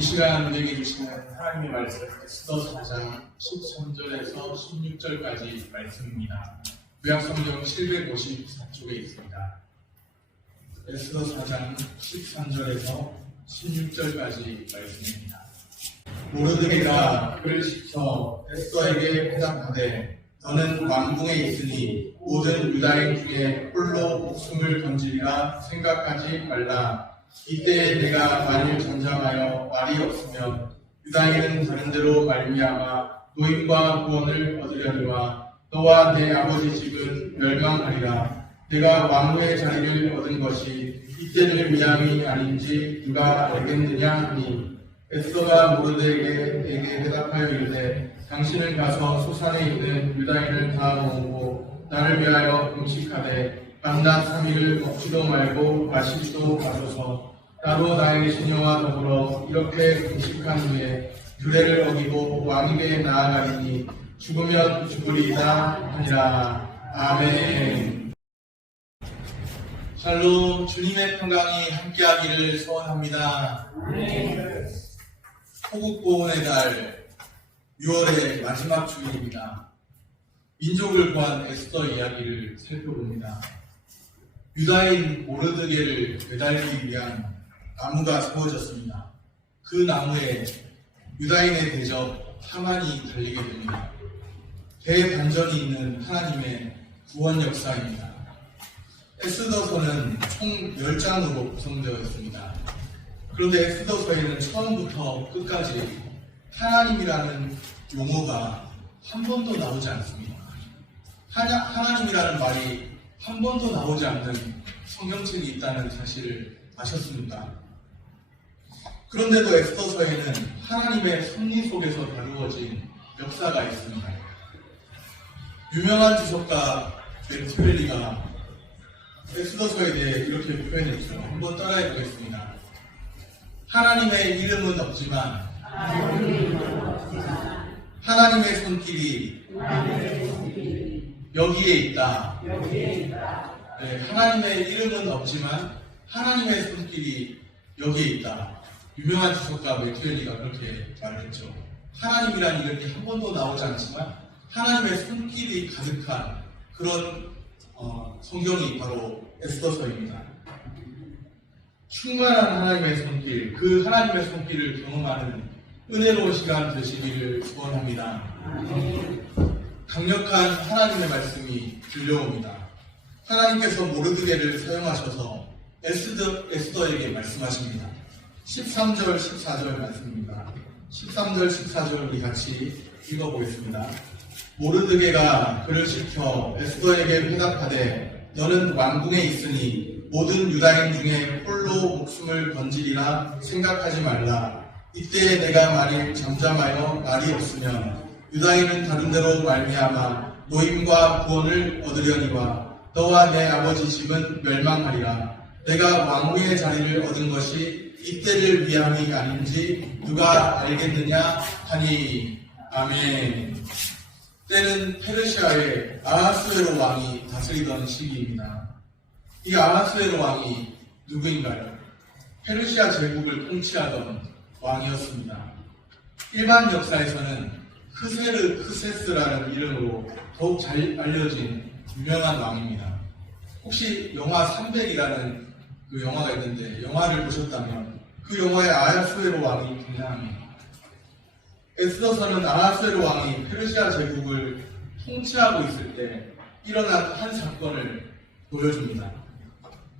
이 시간 우리에게 주시는 하나님의 말씀 에스더 4장 13절에서 16절까지 말씀입니다. 구약성경 754쪽에 있습니다. 에스더 4장 13절에서 16절까지 말씀입니다. 모르드게가 그를 시켜 에스더에게 대답하되 너는 왕궁에 있으니 모든 유다인 중에 홀로 목숨을 건지리라 생각하지 말라. 이때에 내가 만일 잠잠하여 말이 없으면 유다인은 다른 데로 말미암아 노임과 구원을 얻으려니와 너와 내 아버지 집은 멸망하리라. 내가 왕후의 자리를 얻은 것이 이때를 위함이 아닌지 누가 알겠느냐 하니 에스더가 모르드게에게 대답하여 이르되 당신은 가서 수산에 있는 유다인을 다 모으고 나를 위하여 음식하되 밤낮 3일을 먹지도 말고 마시지도 마소서. 나도 나의 시녀와 더불어 이렇게 음식한 후에 규례를 어기고 왕에게 나아가리니 죽으면 죽으리이다 하니라. 아멘. 샬롬. 주님의 평강이 함께하기를 소원합니다. 호국보훈의 달 6월의 마지막 주일입니다. 민족을 구한 에스더 이야기를 살펴봅니다. 유다인 모르드게를 매달리기 위한 나무가 세워졌습니다. 그 나무에 유다인의 대적 하만이 달리게 됩니다. 대반전이 있는 하나님의 구원 역사입니다. 에스더서는 총 10장으로 구성되어 있습니다. 그런데 에스더서에는 처음부터 끝까지 하나님이라는 용어가 한 번도 나오지 않습니다. 하나님이라는 말이 한 번도 나오지 않는 성경책이 있다는 사실을 아셨습니까? 그런데도 에스더서에는 하나님의 섭리 속에서 다루어진 역사가 있습니다. 유명한 주석가 맥튜렐리가 에스더서에 대해 이렇게 표현했죠. 한번 따라해 보겠습니다. 하나님의 이름은 없지만 하나님의 손길이 여기에 있다. 네, 하나님의 이름은 없지만 하나님의 손길이 여기에 있다. 유명한 주석가 맥튜렐리가 그렇게 말했죠. 하나님이라는 이름이 한 번도 나오지 않지만 하나님의 손길이 가득한 그런 성경이 바로 에스더서입니다. 충만한 하나님의 손길, 그 하나님의 손길을 경험하는 은혜로운 시간 되시기를 소원합니다. 강력한 하나님의 말씀이 들려옵니다. 하나님께서 모르드게를 사용하셔서 에스더에게 말씀하십니다. 13절, 14절 말씀입니다. 13절, 14절 우리 같이 읽어보겠습니다. 모르드게가 그를 시켜 에스더에게 대답하되 너는 왕궁에 있으니 모든 유다인 중에 홀로 목숨을 건지리라 생각하지 말라. 이때에 내가 만일 잠잠하여 말이 없으면 유다인은 다른 데로 말미암아 노임과 구원을 얻으려니와 너와 내 아버지 집은 멸망하리라. 내가 왕후의 자리를 얻은 것이 이때를 위함이 아닌지 누가 알겠느냐 하니. 아멘. 때는 페르시아의 아하스웨로 왕이 다스리던 시기입니다. 이 아하스웨로 왕이 누구인가요? 페르시아 제국을 통치하던 왕이었습니다. 일반 역사에서는 크세스라는 이름으로 더욱 잘 알려진 유명한 왕입니다. 혹시 영화 300이라는 그 영화가 있는데 영화를 보셨다면 그 영화의 아하스웨로 왕이 등장합니다. 에스더서는 아하스웨로 왕이 페르시아 제국을 통치하고 있을 때 일어난 한 사건을 보여줍니다.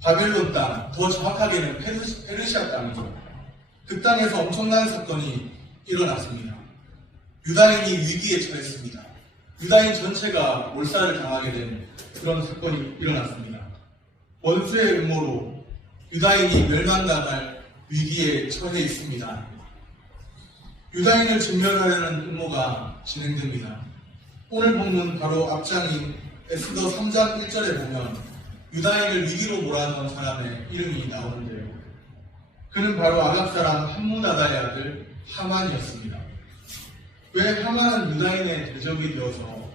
바벨론 땅, 더 정확하게는 페르시아 땅이죠. 그 땅에서 엄청난 사건이 일어났습니다. 유다인이 위기에 처했습니다. 유다인 전체가 몰살을 당하게 된 그런 사건이 일어났습니다. 원수의 음모로 유다인이 멸망당할 위기에 처해 있습니다. 유다인을 진멸하려는 음모가 진행됩니다. 오늘 본문 바로 앞장인 에스더 3장 1절에 보면 유다인을 위기로 몰아넣은 사람의 이름이 나오는데요. 그는 바로 아랍 사람 함무나다의 아들 하만이었습니다. 왜 하만은 유다인의 대적이 되어서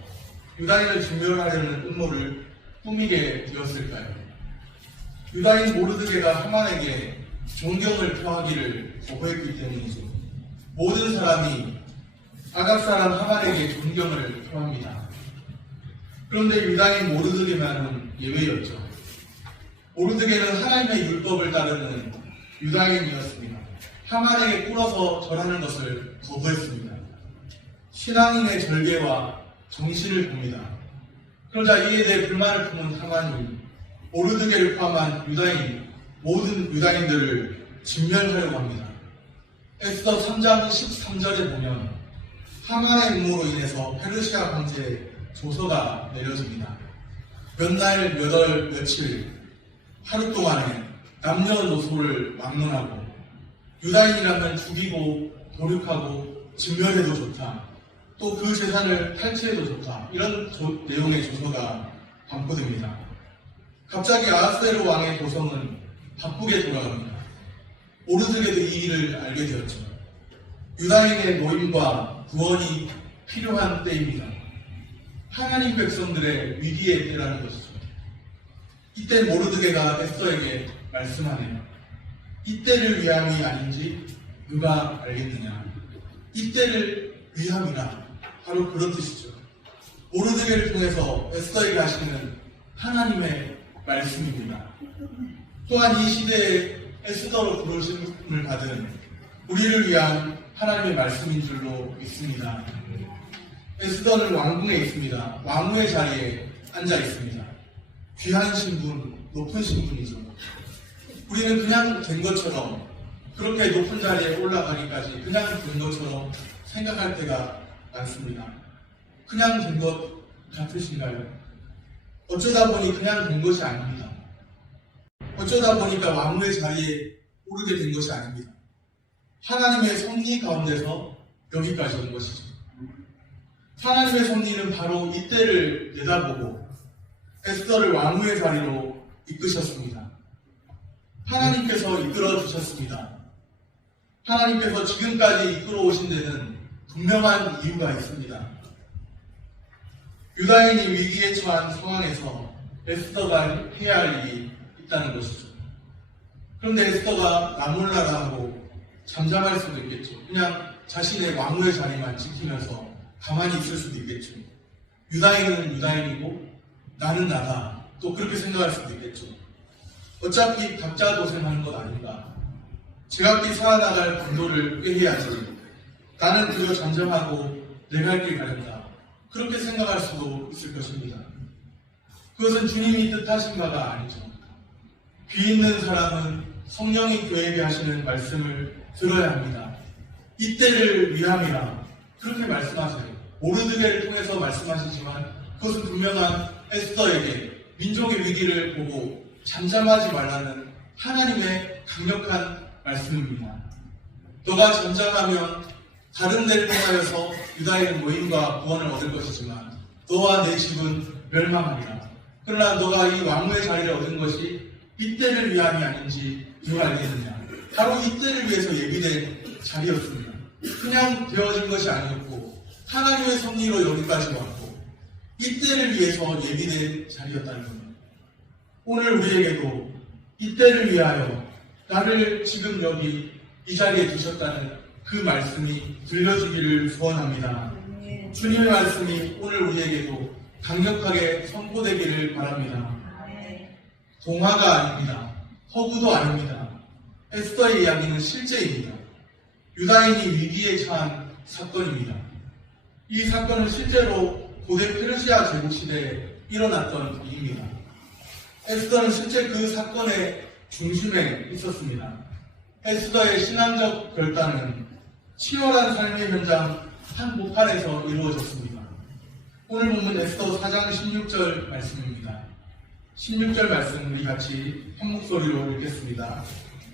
유다인을 진멸하려는 음모를 꾸미게 되었을까요? 유다인 모르드게가 하만에게 존경을 표하기를 거부했기 때문이죠. 모든 사람이 아각 사람 하만에게 존경을 표합니다. 그런데 유다인 모르드게만은 예외였죠. 모르드게는 하나님의 율법을 따르는 유다인이었습니다. 하만에게 꿇어서 절하는 것을 거부했습니다. 신앙인의 절개와 정신을 봅니다. 그러자 이에 대해 불만을 품은 하만이 모르드게를 포함한 모든 유다인들을 진멸하려고 합니다. 에스더 3장 13절에 보면 하만의 음모로 인해서 페르시아 황제의 조서가 내려집니다. 몇 날, 몇 월, 며칠, 하루 동안에 남녀노소를 막론하고 유다인이라면 죽이고 도륙하고 진멸해도 좋다. 또 그 재산을 탈취해도 좋다. 이런 내용의 조서가 반포됩니다. 갑자기 아하스웨로 왕의 도성은 바쁘게 돌아갑니다. 모르드게도 이 일을 알게 되었죠. 유다인의 모임과 구원이 필요한 때입니다. 하나님 백성들의 위기의 때라는 것이죠. 이때 모르드게가 에스더에게 말씀하네요. 이때를 위함이 아닌지 누가 알겠느냐. 이때를 위함이라 바로 그런 뜻이죠. 모르드게를 통해서 에스더에게 하시는 하나님의 말씀입니다. 또한 이 시대에 에스더로 부르심을 받은 우리를 위한 하나님의 말씀인 줄로 믿습니다. 에스더는 왕궁에 있습니다. 왕후의 자리에 앉아 있습니다. 귀한 신분, 높은 신분이죠. 우리는 그냥 된 것처럼 그렇게 높은 자리에 올라가기까지 그냥 된 것처럼 생각할 때가 많습니다. 그냥 된 것 같으신가요? 어쩌다 보니 그냥 된 것이 아닙니다. 어쩌다 보니까 왕후의 자리에 오르게 된 것이 아닙니다. 하나님의 섭리 가운데서 여기까지 온 것이죠. 하나님의 섭리는 바로 이때를 내다보고 에스더를 왕후의 자리로 이끄셨습니다. 하나님께서 이끌어 주셨습니다. 하나님께서 지금까지 이끌어 오신 데는 분명한 이유가 있습니다. 유다인이 위기에 처한 상황에서 에스더가 해야 할 일이 있다는 것이죠. 그런데 에스더가 나 몰라라 하고 잠잠할 수도 있겠죠. 그냥 자신의 왕후의 자리만 지키면서 가만히 있을 수도 있겠죠. 유다인은 유다인이고 나는 나다. 또 그렇게 생각할 수도 있겠죠. 어차피 각자 도생하는 것 아닌가. 제각기 살아나갈 방도를 꾀해야지. 나는 그저 잠잠하고 내 갈 길 가린다. 그렇게 생각할 수도 있을 것입니다. 그것은 주님이 뜻하신 바가 아니죠. 귀 있는 사람은 성령이 그에게 하시는 말씀을 들어야 합니다. 이때를 위함이라 그렇게 말씀하세요. 모르드게를 통해서 말씀하시지만 그것은 분명한 에스더에게 민족의 위기를 보고 잠잠하지 말라는 하나님의 강력한 말씀입니다. 너가 잠잠하면 다른 데를 통하여서 유다인의 모임과 구원을 얻을 것이지만 너와 내 집은 멸망하리라. 그러나 너가 이 왕후의 자리를 얻은 것이 이때를 위함이 아닌지 누가 알겠느냐. 바로 이때를 위해서 예비된 자리였습니다. 그냥 되어진 것이 아니었고 하나님의 섭리로 여기까지 왔고 이때를 위해서 예비된 자리였다는 겁니다. 오늘 우리에게도 이때를 위하여 나를 지금 여기 이 자리에 두셨다는 그 말씀이 들려주기를 소원합니다. 주님의 말씀이 오늘 우리에게도 강력하게 선포되기를 바랍니다. 동화가 아닙니다. 허구도 아닙니다. 에스더의 이야기는 실제입니다. 유다인이 위기에 처한 사건입니다. 이 사건은 실제로 고대 페르시아 제국 시대에 일어났던 일입니다. 에스더는 실제 그 사건의 중심에 있었습니다. 에스더의 신앙적 결단은 치열한 삶의 현장 한복판에서 이루어졌습니다. 오늘 본문 에스더 4장 16절 말씀입니다. 16절 말씀 우리 같이 한 목소리로 읽겠습니다.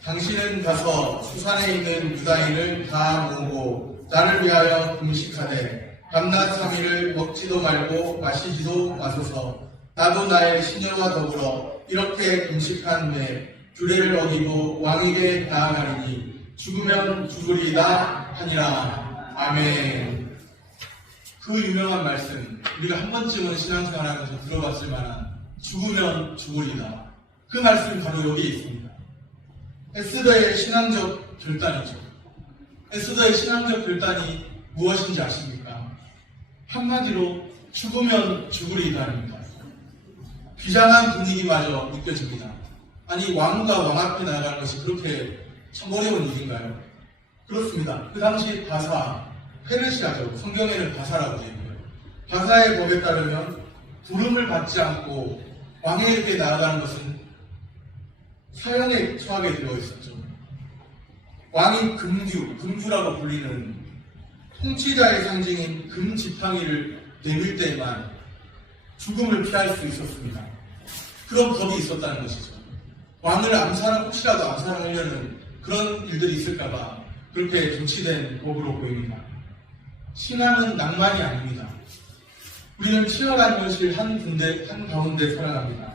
당신은 가서 수산에 있는 유다인을 다 모으고 나를 위하여 금식하되 밤낮 3일을 먹지도 말고 마시지도 마소서. 나도 나의 시녀와 더불어 이렇게 금식한 후에 규례를 어기고 왕에게 나아가리니 죽으면 죽으리이다 하니라. 아멘. 그 유명한 말씀, 우리가 한 번쯤은 신앙생활하면서 들어봤을 만한 죽으면 죽으리다. 그 말씀이 바로 여기에 있습니다. 에스더의 신앙적 결단이죠. 에스더의 신앙적 결단이 무엇인지 아십니까? 한마디로 죽으면 죽으리이다입니다. 비장한 분위기마저 느껴집니다. 아니, 왕과 왕 앞에 나아가는 것이 그렇게 참 어려운 일인가요? 그렇습니다. 그 당시 바사, 페르시아죠. 성경에는 바사라고 되어 있고요. 바사의 법에 따르면 부름을 받지 않고 왕에게 나아가는 것은 사형에 처하게 되어 있었죠. 왕이 금규라고 불리는 통치자의 상징인 금지팡이를 내밀 때에만 죽음을 피할 수 있었습니다. 그런 법이 있었다는 것이죠. 왕을 혹시라도 암살하려는 그런 일들이 있을까봐 그렇게 조치된 법으로 보입니다. 신앙은 낭만이 아닙니다. 우리는 치열한 현실 한가운데 살아갑니다.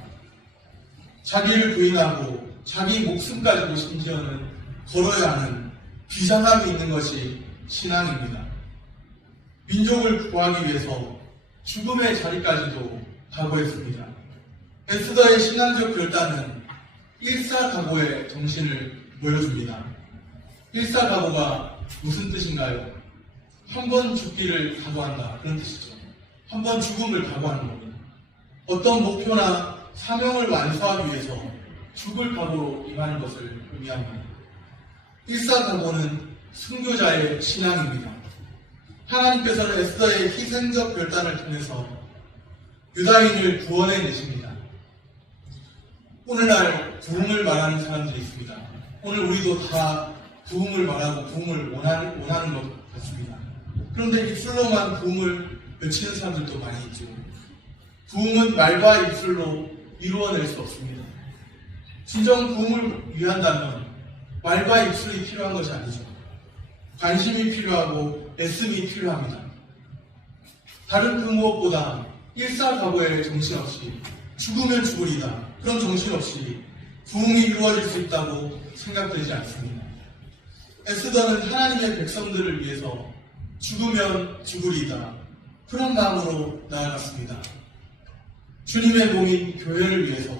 자기를 부인하고 자기 목숨까지도 심지어는 걸어야 하는 비장함이 있는 것이 신앙입니다. 민족을 구하기 위해서 죽음의 자리까지도 각오했습니다. 에스더의 신앙적 결단은 일사각오의 정신을 보여줍니다. 일사각오가 무슨 뜻인가요? 한 번 죽기를 각오한다, 그런 뜻이죠. 한 번 죽음을 각오하는 겁니다. 어떤 목표나 사명을 완수하기 위해서 죽을 각오로 임하는 것을 의미합니다. 일사각오는 순교자의 신앙입니다. 하나님께서는 에스더의 희생적 결단을 통해서 유다인을 구원해 내십니다. 오늘날 부흥을 말하는 사람들이 있습니다. 오늘 우리도 다 부흥을 말하고 부흥을 원하는 것 같습니다. 그런데 입술로만 부흥을 외치는 사람들도 많이 있죠. 부흥은 말과 입술로 이루어낼 수 없습니다. 진정 부흥을 위한다면 말과 입술이 필요한 것이 아니죠. 관심이 필요하고 애씀이 필요합니다. 다른 그 무엇보다 일사각오의 정신없이 죽으면 죽으리다, 그런 정신없이 부흥이 이루어질 수 있다고 생각되지 않습니다. 에스더는 하나님의 백성들을 위해서 죽으면 죽으리다, 그런 마음으로 나아갔습니다. 주님의 몸인 교회를 위해서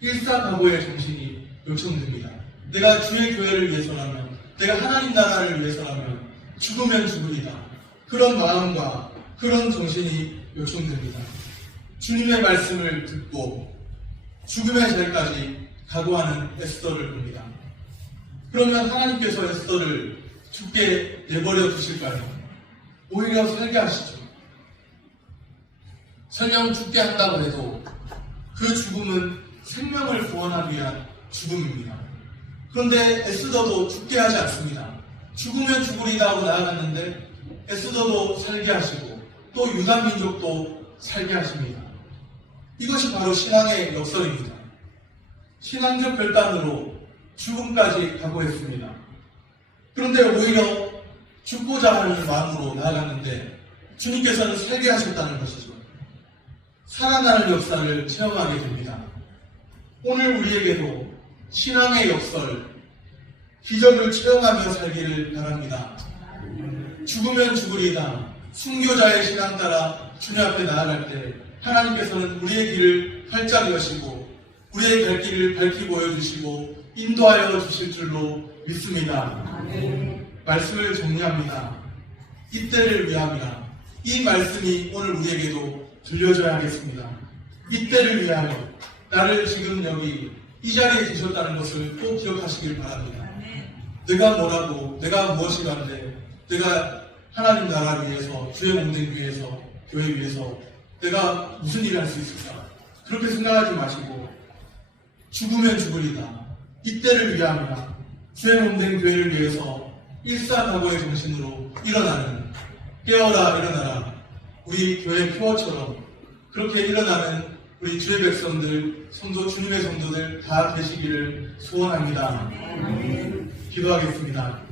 일사각오의 정신이 요청됩니다. 내가 주의 교회를 위해서라면, 내가 하나님 나라를 위해서라면 죽으면 죽으리다, 그런 마음과 그런 정신이 요청됩니다. 주님의 말씀을 듣고 죽음의 자리까지 각오하는 에스더를 봅니다. 그러면 하나님께서 에스더를 죽게 내버려 두실까요? 오히려 살게 하시죠. 설령 죽게 한다고 해도 그 죽음은 생명을 구원하기 위한 죽음입니다. 그런데 에스더도 죽게 하지 않습니다. 죽으면 죽으리다 하고 나아갔는데 에스더도 살게 하시고 또 유다 민족도 살게 하십니다. 이것이 바로 신앙의 역설입니다. 신앙적 결단으로 죽음까지 각오했습니다. 그런데 오히려 죽고자 하는 마음으로 나아갔는데 주님께서는 살게 하셨다는 것이죠. 살아나는 역사를 체험하게 됩니다. 오늘 우리에게도 신앙의 역설, 기적을 체험하며 살기를 바랍니다. 죽으면 죽으리다, 순교자의 신앙 따라 주님 앞에 나아갈 때 하나님께서는 우리의 길을 활짝 여시고 우리의 갈 길을 밝히 보여주시고 인도하여 주실 줄로 믿습니다. 말씀을 정리합니다. 이때를 위함이라. 이 말씀이 오늘 우리에게도 들려줘야 하겠습니다. 이때를 위하여 나를 지금 여기 이 자리에 계셨다는 것을 꼭 기억하시길 바랍니다. 내가 뭐라고, 내가 무엇이 간데, 내가 하나님 나라를 위해서, 주의 몸된 교회에서, 교회 위해서 내가 무슨 일을 할 수 있을까? 그렇게 생각하지 마시고 죽으면 죽으리다, 이때를 위함이라, 주의 몸된 교회를 위해서 일사각오의 정신으로 일어나는, 깨어라 일어나라, 우리 교회 표어처럼 그렇게 일어나는 우리 주의 백성들, 주님의 성도들 다 되시기를 소원합니다. 기도하겠습니다.